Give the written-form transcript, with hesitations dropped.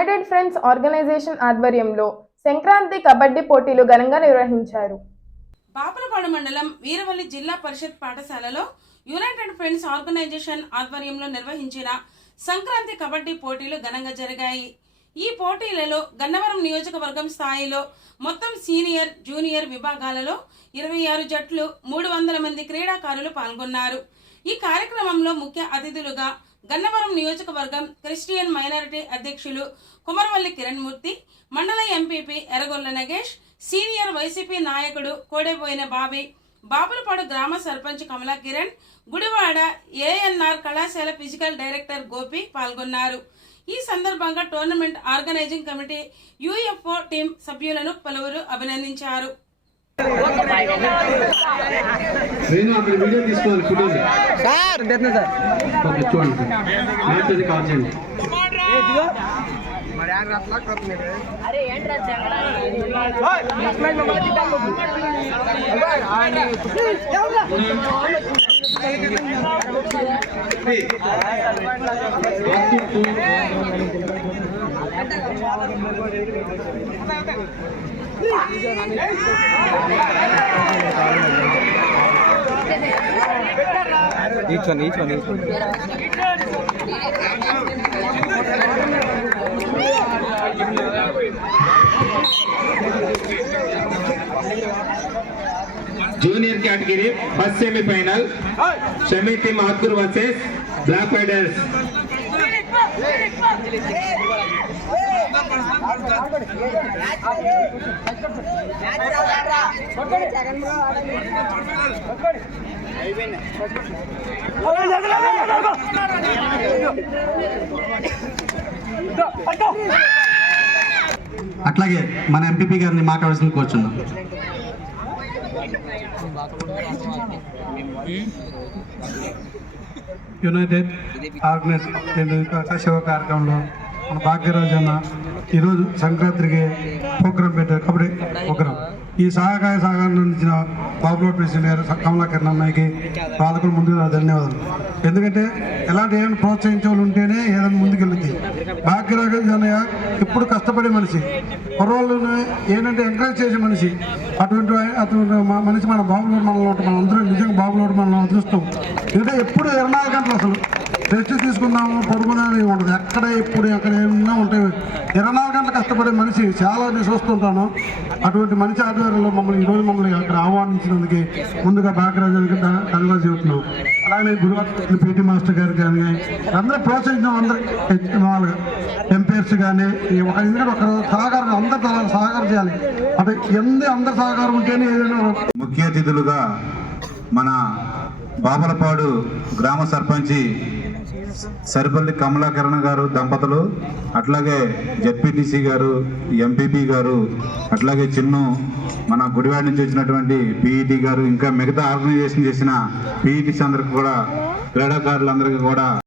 United friends organisation ఆధ్వర్యంలో సంక్రాంతి కబడ్డీ పోటీలు ఘనంగా నిర్వహించారు. బాపులపాడు మండలం వీరవల్లి జిల్లా పరిషత్ పాఠశాలలో యునైటెడ్ ఫ్రెండ్స్ ఆర్గనైజేషన్ ఆధ్వర్యంలో నిర్వహించిన సంక్రాంతి కబడ్డీ పోటీలు ఘనంగా జరిగాయి. ఈ పోటీలలో గన్నవరం నియోజకవర్గం స్థాయిలో మొత్తం సీనియర్, జూనియర్ విభాగాలలో 26 జట్లు 300 మంది క్రీడాకారులు పాల్గొన్నారు. ఈ కార్యక్రమంలో ముఖ్య అతిథులుగా గన్నవరం నియోజకవర్గం క్రిస్టియన్ మైనారిటీ అధ్యక్షులు కుమరవల్లి కిరణ్ మూర్తి, మండల ఎంపీపీ ఎర్రగొల్ల నగేష్, సీనియర్ వైసీపీ నాయకుడు కోడెపోయిన బాబీ, బాపులపాడు గ్రామ సర్పంచ్ కమలా కిరణ్, గుడివాడ ఏఎన్ఆర్ కళాశాల ఫిజికల్ డైరెక్టర్ గోపి పాల్గొన్నారు. ఈ సందర్భంగా tournament organising committee UFO team సభ్యులను పలువురు అభినందించారు. Each one. Junior category first semi-final, Shamiti Mahathur versus Black Riders. అట్లాగే మన ఎంపీపీ గారిని మాట్లాడాల్సింది కోరుచున్నాం. యునైటెడ్ ఆర్గనైజేషన్ సేవ కార్యక్రమంలో మన భాగ్యరాజు అన్న ఈరోజు సంక్రాంతికి ప్రోగ్రాం పెట్టారు, కబడ్డీ ప్రోగ్రాం. ఈ సహకారం అందించిన బాబులో ప్రెసిడెంట్ కమలాకర్ అన్నయ్యకి వాళ్ళకు ముందుగా ధన్యవాదాలు. ఎందుకంటే ఎలాంటి ఏమైనా ప్రోత్సహించే వాళ్ళు ఉంటేనే ఏదైనా ముందుకెళ్ళింది. భాగ్యరాజు అన్నయ్య ఎప్పుడు కష్టపడే మనిషి, కుర్రోళ్ళని ఏంటంటే ఎంకరేజ్ చేసే మనిషి. అటువంటి మనిషి మన బాబులోడు మనలో ఉంటాం. మనం అందరం నిజంగా బాబులోడు మనలో అదృష్టం. ఎందుకంటే ఎప్పుడు 24 గంటలు అసలు రెస్ట్ తీసుకుందాము, పడుకునే ఉండదు. ఎక్కడ ఏమన్నా ఉంటాయి. 24 గంటలు కష్టపడే మనిషి చాలా నేను చూస్తుంటాను. అటువంటి మనిషి ఆధ్వర్యంలో ఈరోజు మమ్మల్ని అక్కడ ఆహ్వానించినందుకు ముందుగా భాగ్యరాజుకి ధన్యవాదాలు చెబుతున్నాం. అలాగే గురువారు పీటీ మాస్టర్ గారు కానీ అందరూ ప్రోత్సహించాం. అందరూ వాళ్ళగా ఎంపైర్స్ కానీ ఎందుకంటే ఒక సహకారం అందరూ సహకారం చేయాలి. అంటే అందరి సహకారం ఉంటేనే ఏదైనా. ముఖ్య అతిథులుగా మన బాపులపాడు గ్రామ సర్పంచి సరిపల్లి కమలాకరణ గారు దంపతులు, అట్లాగే జెడ్పీటీసీ గారు, ఎంపీపీ గారు, అట్లాగే చిన్ను మన గుడివాడ నుంచి వచ్చినటువంటి పీఈటీ గారు, ఇంకా మిగతా ఆర్గనైజేషన్ చేసిన పీఈటీస్ అందరికి కూడా, క్రీడాకారులందరికీ కూడా